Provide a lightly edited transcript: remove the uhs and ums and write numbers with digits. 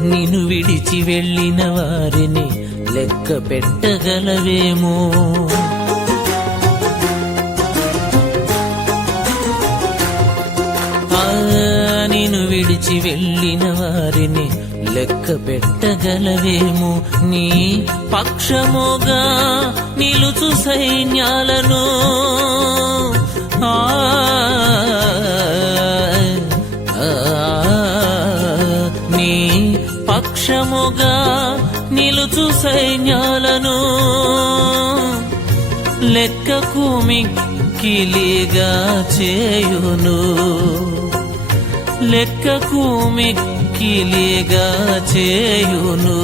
నిన్ను విడిచి వెళ్ళిన వారిని లెక్క పెట్టగలవేమో. నిన్ను విడిచి వెళ్ళిన వారిని లెక్క పెట్టగలవేమో. నీ పక్షముగా నిలుచు సైన్యాలను నీ పక్షముగా నిలుచు సైన్యాలను లెక్కకు మిక్కిలిగా చేయును, లెక్కకు మిక్కిలిగా చేయును.